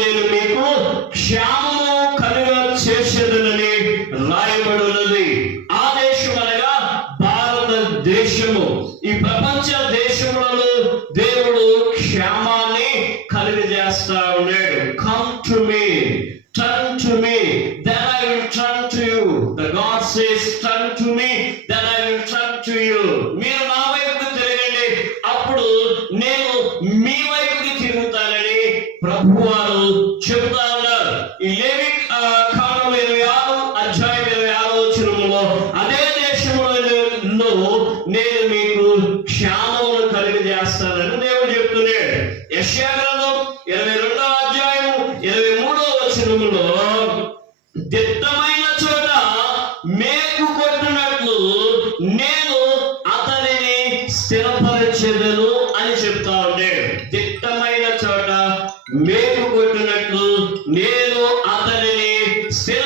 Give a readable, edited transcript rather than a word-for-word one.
నేను మీకు క్షేమము కలుగ చేసేదనని రాయబడి ఉన్నది. ఆ దేశం అనగా భారతదేశము. ఈ ప్రపంచ దేశములలో దేవుడు క్షేమాన్ని కలుగజేస్తా ఉన్నాడు. Come to me, turn to me, then I will turn to you. The God says, turn to me, then I will turn to you. మీరు నా వైపుకి తిరగండి, అప్పుడు నేను మీ వైపుకి తిరుగుతానని ప్రభువారు చెబుతా ఉన్నారు. ఈ లేవి కాండం 26 అధ్యాయం 26 వచనములో అదే దేశంలో నేను మీకు క్షేమమును కలుగజేస్తానని దేవుడు చెప్తున్నాడు. యెషయా గ్రంథం 22వ అధ్యాయం 23వ వచనములో దిట్టమైన చోట మేకు కొట్టినట్లు నేను అతనిని స్థిరపరచెదను అని చెప్తా ఉన్నాడు. దిట్టమైన చోట మేకు కొట్టినట్లు నేను అతనిని స్థిర